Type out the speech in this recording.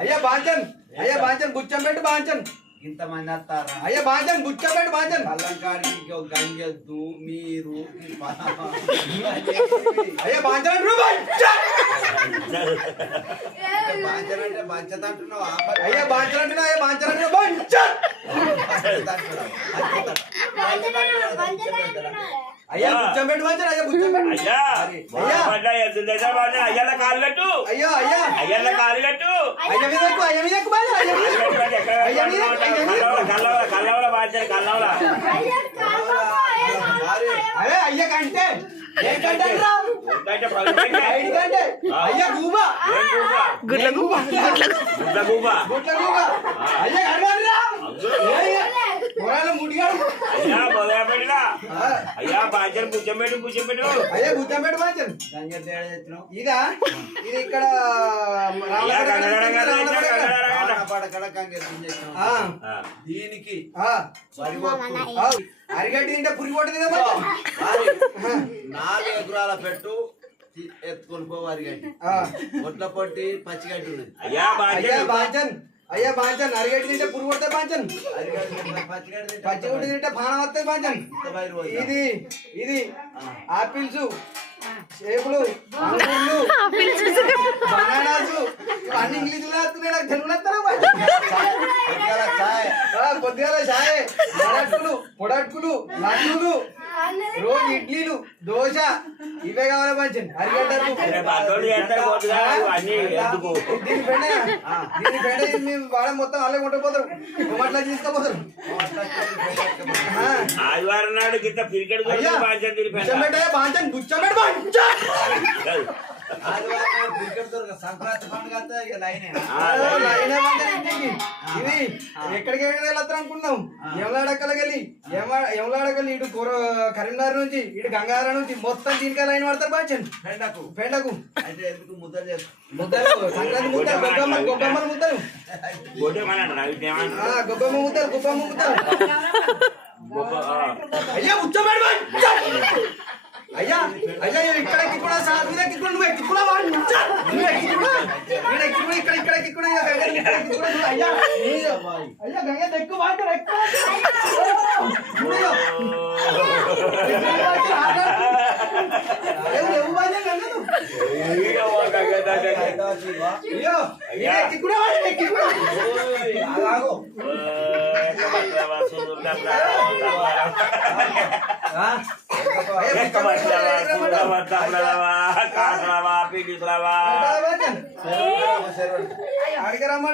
అయ్యా బాంచన్ అయ్యా బాంచన్ గుచ్చం పెట్టు బాంచన్ ఇంతమంది వస్తారా అయ్యా బాంచన్ గుచ్చం పెట్టు బాంచన్ అల్లంకాడికి గంగెద్దు మీరు అయ్యా బాంచన్ బాంచన్ అంటే బాంచత అంటున్నావు అయ్యా బాంచన్ అంటున్నా అయ్యా బాంచన్ అంటున్నా బాంచన్ అయ్యా గుచ్చం పెట్టు బాంచన్ అయ్యా గుచ్చం పెట్టు అయ్యల కాలు కట్టు అయ్యా అయ్యా అయ్యల కాలు కట్టు అయ్యా మీదకు అయ్యా మీదకు కల్లవల బాధ్యత కల్లవల అరే అయ్యా కంటే ఏంటంటే అయ్యా గూబా గుడ్ల గూబా గుడ్ల గూబా గుడ్ల గూబా అయ్యా అడగరా అయ్యా మొదలు పెట్టినా అయ్యా బాధ్యత భుజం పెట్టు అయ్యా భుజం పెట్టు బాధ్యత ఇదా ఇది ఇక్కడ దీనికి అరిగడ్డి తింటే పురి కొట్టదు కదా 4 ఎకరాల పెట్టు ఎత్తుకొని పోవు అరిగడ్డి ఒట్ల పొట్టి పచ్చిగడ్డి ఉన్నది అయ్యా బాంచన్ అయ్యా బాంచన్ అరిగడ్డి తింటే పురి కొడతాయి బాంచన్ పచ్చిగడ్డి తింటే పానం వస్తాయి బాంచన్ ఇది ఇది ఆపిల్స్ సేపులు అంగుళ్ళు బనానాసు అన్ని ఇంగ్లీషులో వస్తున్నాయి నాకు తెలుగులో కొద్దిగా చాయ్ పొడట్కులు లడ్డులు రోజు ఇడ్లీలు దోశ ఇవే కావాలి మంచిది దీని పెండ మేము వాడ మొత్తం అల్లే కొట్టపోతారు టొమాటో తీసుకోపోతారు ఆదివారం నాడు గిట్ట క్రికెట్ బాంచన్ గుచ్చబెట్ట సంక్రాంతి పండుగ ఇది ఎక్కడికి వెళ్తారు అనుకున్నాం యమలాడక్కలకెళ్ళి ఇటు కరీంనగర్ నుంచి ఇటు గంగాధర నుంచి మొత్తం దీనికి లైన్ పడతారు బాంచన్ పెండకు అంటే ఎందుకు ముద్దలు సంక్రాంతి ముద్దలు గొప్పమ్మల ముద్దలు గొప్పమ్మ ముద్దలు అయ్యా ఉచ్చబెడు అయ్యా అయ్యా ఇక్కడ కూడా సార్ మీద ఎక్కువ నువ్వు ఎక్కువ ఇక్కడ ఎక్కువ అయ్యా అయ్యా గంగ ఎక్కువ అడిగరమ్మా